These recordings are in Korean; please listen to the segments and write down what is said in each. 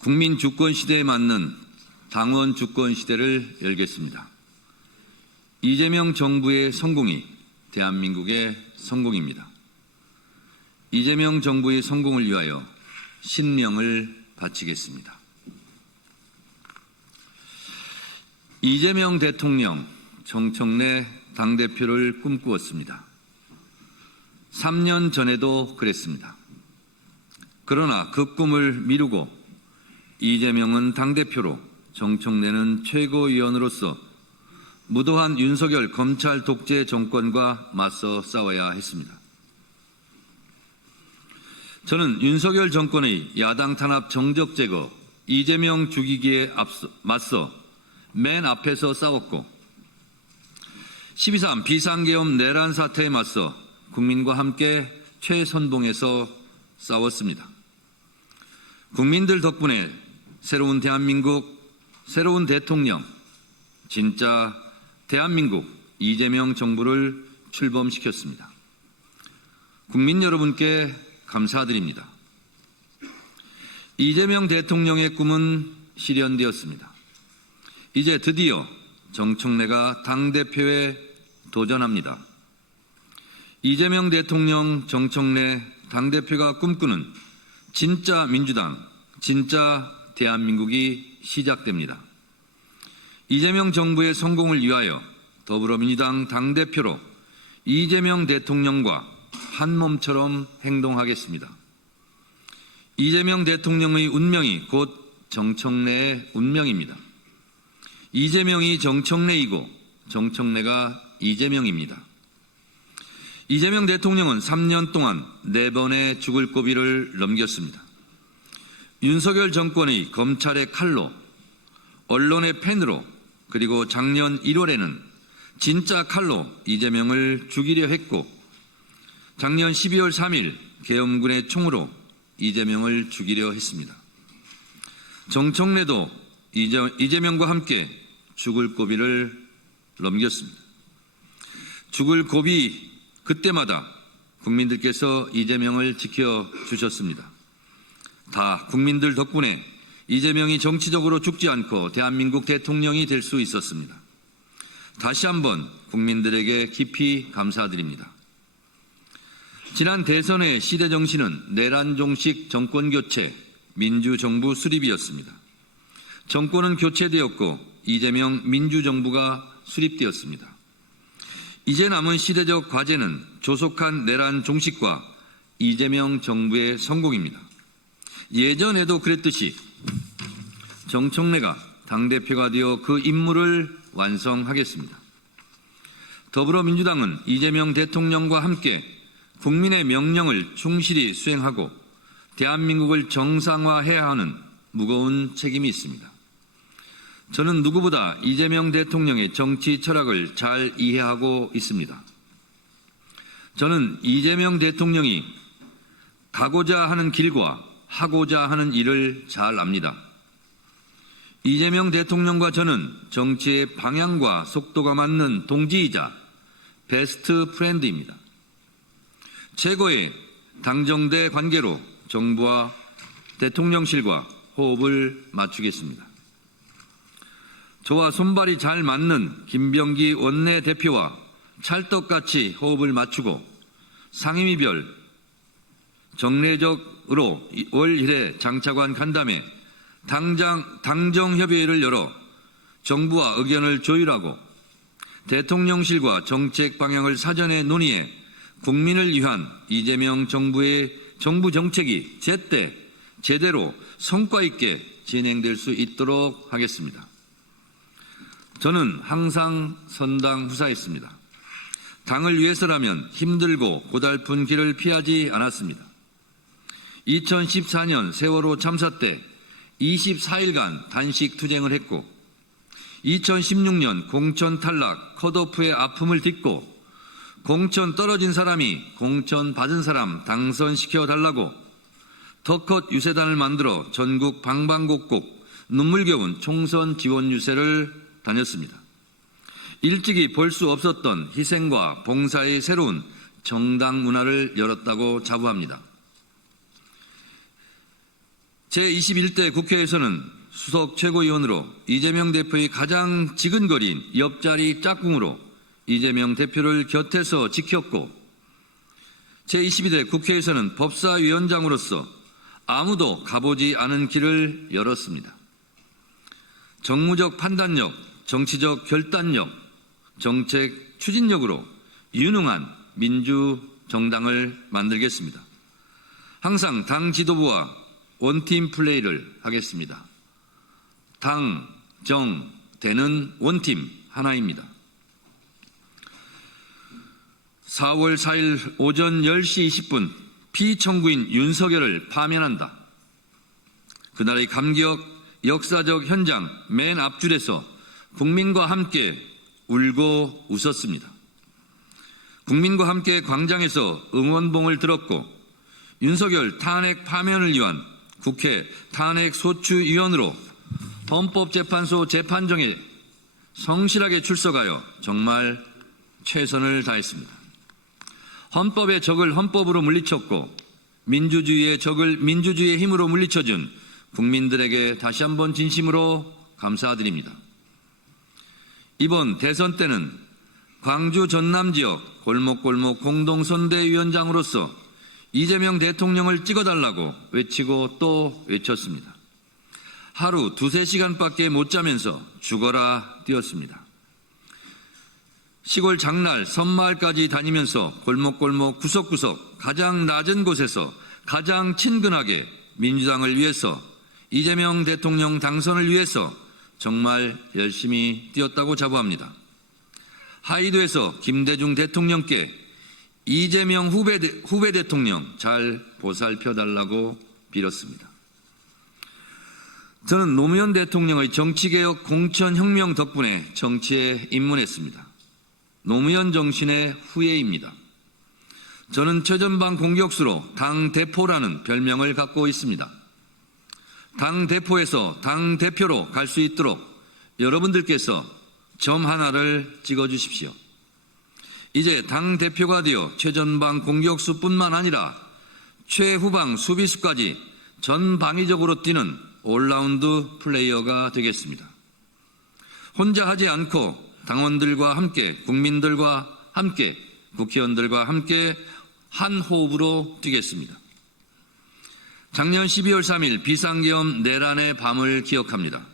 국민 주권 시대에 맞는 당원 주권 시대를 열겠습니다. 이재명 정부의 성공이 대한민국의 성공입니다. 이재명 정부의 성공을 위하여 신명을 바치겠습니다. 이재명 대통령 정청래 당대표를 꿈꾸었습니다. 3년 전에도 그랬습니다. 그러나 그 꿈을 미루고 이재명은 당대표로 정청래는 최고위원으로서 무도한 윤석열 검찰 독재 정권과 맞서 싸워야 했습니다. 저는 윤석열 정권의 야당 탄압 정적 제거, 이재명 죽이기에 맞서 맨 앞에서 싸웠고 12.3 비상계엄 내란 사태에 맞서 국민과 함께 최선봉에서 싸웠습니다. 국민들 덕분에 새로운 대한민국, 새로운 대통령, 진짜 대한민국 이재명 정부를 출범시켰습니다. 국민 여러분께 감사드립니다. 이재명 대통령의 꿈은 실현되었습니다. 이제 드디어 정청래가 당대표에 도전합니다. 이재명 대통령, 정청래 당대표가 꿈꾸는 진짜 민주당, 진짜 대한민국이 시작됩니다. 이재명 정부의 성공을 위하여 더불어민주당 당대표로 이재명 대통령과 한몸처럼 행동하겠습니다. 이재명 대통령의 운명이 곧 정청래의 운명입니다. 이재명이 정청래이고 정청래가 이재명입니다. 이재명 대통령은 3년 동안 4번의 죽을 고비를 넘겼습니다. 윤석열 정권의 검찰의 칼로, 언론의 펜으로, 그리고 작년 1월에는 진짜 칼로 이재명을 죽이려 했고 작년 12월 3일 계엄군의 총으로 이재명을 죽이려 했습니다. 정청래도 이재명과 함께 죽을 고비를 넘겼습니다. 죽을 고비 그때마다 국민들께서 이재명을 지켜주셨습니다. 다 국민들 덕분에 이재명이 정치적으로 죽지 않고 대한민국 대통령이 될 수 있었습니다. 다시 한번 국민들에게 깊이 감사드립니다. 지난 대선의 시대정신은 내란종식 정권교체, 민주정부 수립이었습니다. 정권은 교체되었고 이재명 민주정부가 수립되었습니다. 이제 남은 시대적 과제는 조속한 내란 종식과 이재명 정부의 성공입니다. 예전에도 그랬듯이 정청래가 당대표가 되어 그 임무를 완성하겠습니다. 더불어민주당은 이재명 대통령과 함께 국민의 명령을 충실히 수행하고 대한민국을 정상화해야 하는 무거운 책임이 있습니다. 저는 누구보다 이재명 대통령의 정치 철학을 잘 이해하고 있습니다. 저는 이재명 대통령이 가고자 하는 길과 하고자 하는 일을 잘 압니다. 이재명 대통령과 저는 정치의 방향과 속도가 맞는 동지이자 베스트 프렌드입니다. 최고의 당정대 관계로 정부와 대통령실과 호흡을 맞추겠습니다. 저와 손발이 잘 맞는 김병기 원내대표와 찰떡같이 호흡을 맞추고 상임위별 정례적으로 월 1회 장차관 간담회 당정협의회를 열어 정부와 의견을 조율하고 대통령실과 정책 방향을 사전에 논의해 국민을 위한 이재명 정부의 정부 정책이 제때 제대로 성과 있게 진행될 수 있도록 하겠습니다. 저는 항상 선당 후사했습니다. 당을 위해서라면 힘들고 고달픈 길을 피하지 않았습니다. 2014년 세월호 참사 때 24일간 단식 투쟁을 했고 2016년 공천 탈락 컷오프의 아픔을 딛고 공천 떨어진 사람이 공천 받은 사람 당선시켜 달라고 더컷 유세단을 만들어 전국 방방곡곡 눈물겨운 총선 지원 유세를 다녔습니다. 일찍이 볼 수 없었던 희생과 봉사의 새로운 정당 문화를 열었다고 자부합니다. 제21대 국회에서는 수석 최고위원으로 이재명 대표의 가장 지근거리인 옆자리 짝꿍으로 이재명 대표를 곁에서 지켰고, 제22대 국회에서는 법사위원장으로서 아무도 가보지 않은 길을 열었습니다. 정무적 판단력, 정치적 결단력, 정책 추진력으로 유능한 민주정당을 만들겠습니다. 항상 당 지도부와 원팀 플레이를 하겠습니다. 당, 정, 대는 원팀 하나입니다. 4월 4일 오전 10시 20분 피청구인 윤석열을 파면한다. 그날의 감격, 역사적 현장 맨 앞줄에서 국민과 함께 울고 웃었습니다. 국민과 함께 광장에서 응원봉을 들었고, 윤석열 탄핵 파면을 위한 국회 탄핵소추위원으로 헌법재판소 재판정에 성실하게 출석하여 정말 최선을 다했습니다. 헌법의 적을 헌법으로 물리쳤고, 민주주의의 적을 민주주의의 힘으로 물리쳐준 국민들에게 다시 한번 진심으로 감사드립니다. 이번 대선 때는 광주 전남 지역 골목골목 공동선대위원장으로서 이재명 대통령을 찍어달라고 외치고 또 외쳤습니다. 하루 2-3시간밖에 못 자면서 죽어라 뛰었습니다. 시골 장날, 섬마을까지 다니면서 골목골목 구석구석 가장 낮은 곳에서 가장 친근하게 민주당을 위해서, 이재명 대통령 당선을 위해서 정말 열심히 뛰었다고 자부합니다. 하이도에서 김대중 대통령께 이재명 후배 대통령 잘 보살펴달라고 빌었습니다. 저는 노무현 대통령의 정치개혁 공천혁명 덕분에 정치에 입문했습니다. 노무현 정신의 후예입니다. 저는 최전방 공격수로 당대표라는 별명을 갖고 있습니다. 당대표에서 당대표로 갈 수 있도록 여러분들께서 점 하나를 찍어주십시오. 이제 당대표가 되어 최전방 공격수뿐만 아니라 최후방 수비수까지 전방위적으로 뛰는 올라운드 플레이어가 되겠습니다. 혼자 하지 않고 당원들과 함께, 국민들과 함께, 국회의원들과 함께 한 호흡으로 뛰겠습니다. 작년 12월 3일 비상계엄 내란의 밤을 기억합니다.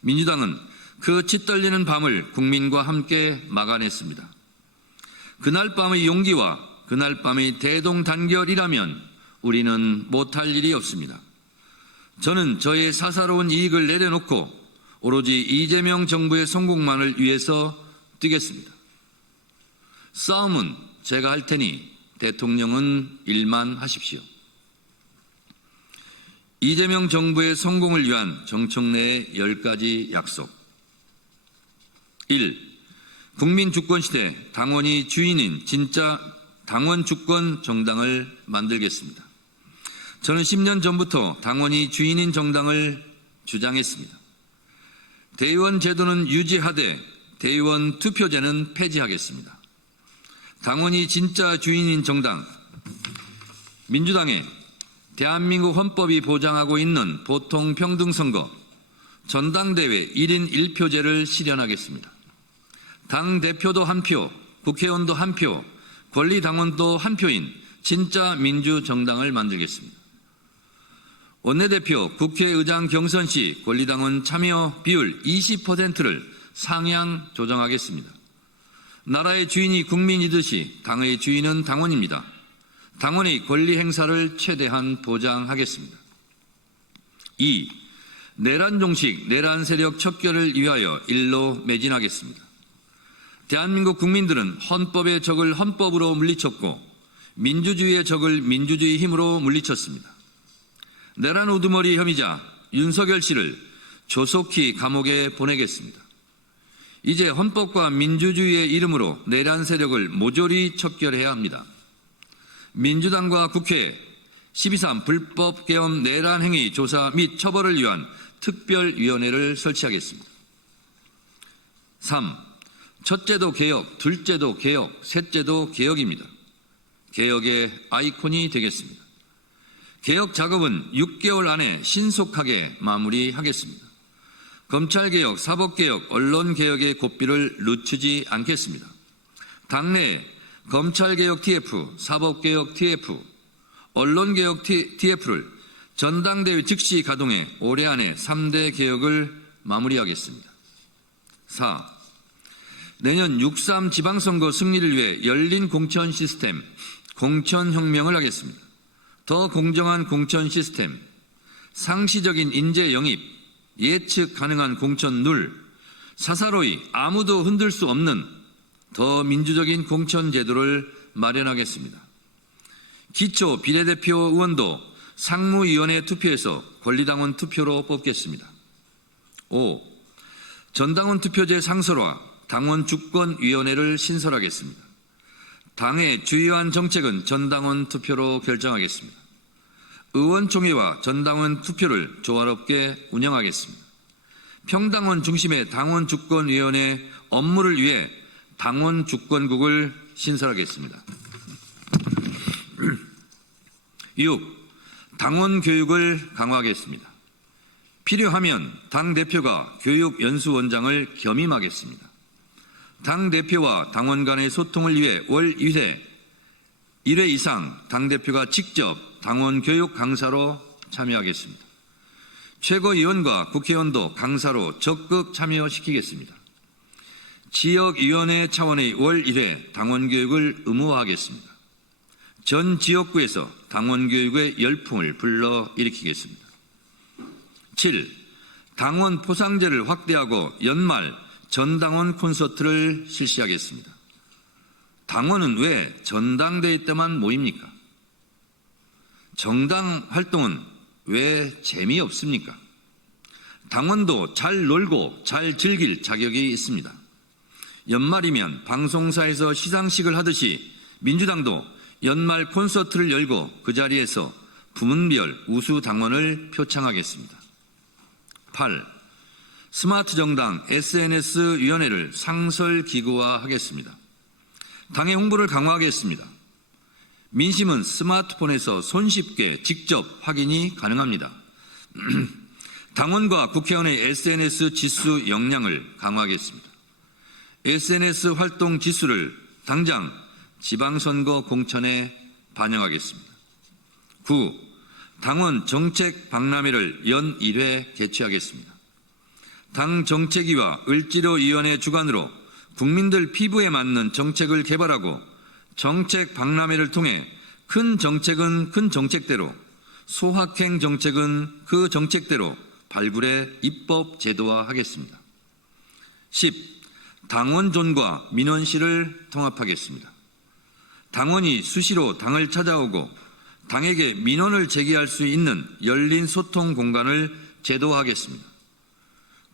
민주당은 그 치떨리는 밤을 국민과 함께 막아냈습니다. 그날 밤의 용기와 그날 밤의 대동단결이라면 우리는 못할 일이 없습니다. 저는 저의 사사로운 이익을 내려놓고 오로지 이재명 정부의 성공만을 위해서 뛰겠습니다. 싸움은 제가 할 테니 대통령은 일만 하십시오. 이재명 정부의 성공을 위한 정청래의 10가지 약속. 1. 국민 주권 시대 당원이 주인인 진짜 당원 주권 정당을 만들겠습니다. 저는 10년 전부터 당원이 주인인 정당을 주장했습니다. 대의원 제도는 유지하되 대의원 투표제는 폐지하겠습니다. 당원이 진짜 주인인 정당, 민주당의 대한민국 헌법이 보장하고 있는 보통평등선거, 전당대회 1인 1표제를 실현하겠습니다. 당대표도 한 표, 국회의원도 한 표, 권리당원도 한 표인 진짜 민주정당을 만들겠습니다. 원내대표, 국회의장 경선 시 권리당원 참여 비율 20%를 상향 조정하겠습니다. 나라의 주인이 국민이듯이 당의 주인은 당원입니다. 당원의 권리 행사를 최대한 보장하겠습니다. 2. 내란 종식, 내란 세력 척결을 위하여 일로 매진하겠습니다. 대한민국 국민들은 헌법의 적을 헌법으로 물리쳤고 민주주의의 적을 민주주의 힘으로 물리쳤습니다. 내란 우두머리 혐의자 윤석열 씨를 조속히 감옥에 보내겠습니다. 이제 헌법과 민주주의의 이름으로 내란 세력을 모조리 척결해야 합니다. 민주당과 국회에 12.3 불법 계엄 내란 행위 조사 및 처벌을 위한 특별위원회를 설치하겠습니다. 3. 첫째도 개혁, 둘째도 개혁, 셋째도 개혁입니다. 개혁의 아이콘이 되겠습니다. 개혁 작업은 6개월 안에 신속하게 마무리하겠습니다. 검찰개혁, 사법개혁, 언론개혁의 고삐를 늦추지 않겠습니다. 당내 검찰개혁 TF, 사법개혁 TF, 언론개혁 TF를 전당대회 즉시 가동해 올해 안에 3대 개혁을 마무리하겠습니다. 4. 내년 6.3 지방선거 승리를 위해 열린 공천 시스템, 공천혁명을 하겠습니다. 더 공정한 공천 시스템, 상시적인 인재 영입, 예측 가능한 공천 룰, 사사로이 아무도 흔들 수 없는 더 민주적인 공천 제도를 마련하겠습니다. 기초 비례대표 의원도 상무위원회 투표에서 권리당원 투표로 뽑겠습니다. 5. 전당원 투표제 상설화, 당원 주권위원회를 신설하겠습니다. 당의 주요한 정책은 전당원 투표로 결정하겠습니다. 의원총회와 전당원 투표를 조화롭게 운영하겠습니다. 평당원 중심의 당원 주권위원회 업무를 위해 당원 주권국을 신설하겠습니다. 6. 당원 교육을 강화하겠습니다. 필요하면 당대표가 교육연수원장을 겸임하겠습니다. 당대표와 당원 간의 소통을 위해 월 1회 이상 당대표가 직접 당원 교육 강사로 참여하겠습니다. 최고위원과 국회의원도 강사로 적극 참여시키겠습니다. 지역위원회 차원의 월 1회 당원교육을 의무화하겠습니다. 전 지역구에서 당원교육의 열풍을 불러일으키겠습니다. 7. 당원 포상제를 확대하고 연말 전당원 콘서트를 실시하겠습니다. 당원은 왜 전당대회 때만 모입니까? 정당 활동은 왜 재미없습니까? 당원도 잘 놀고 잘 즐길 자격이 있습니다. 연말이면 방송사에서 시상식을 하듯이 민주당도 연말 콘서트를 열고 그 자리에서 부문별 우수 당원을 표창하겠습니다. 8. 스마트 정당 SNS위원회를 상설기구화하겠습니다. 당의 홍보를 강화하겠습니다. 민심은 스마트폰에서 손쉽게 직접 확인이 가능합니다. 당원과 국회의원의 SNS 지수 역량을 강화하겠습니다. SNS 활동 지수를 당장 지방선거 공천에 반영하겠습니다. 9. 당원 정책 박람회를 연 1회 개최하겠습니다. 당 정책위와 을지로위원회 주관으로 국민들 피부에 맞는 정책을 개발하고 정책 박람회를 통해 큰 정책은 큰 정책대로, 소확행 정책은 그 정책대로 발굴해 입법 제도화하겠습니다. 10. 당원존과 민원실을 통합하겠습니다. 당원이 수시로 당을 찾아오고 당에게 민원을 제기할 수 있는 열린 소통 공간을 제도화하겠습니다.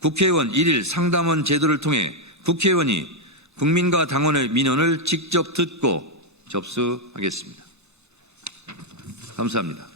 국회의원 1일 상담원 제도를 통해 국회의원이 국민과 당원의 민원을 직접 듣고 접수하겠습니다. 감사합니다.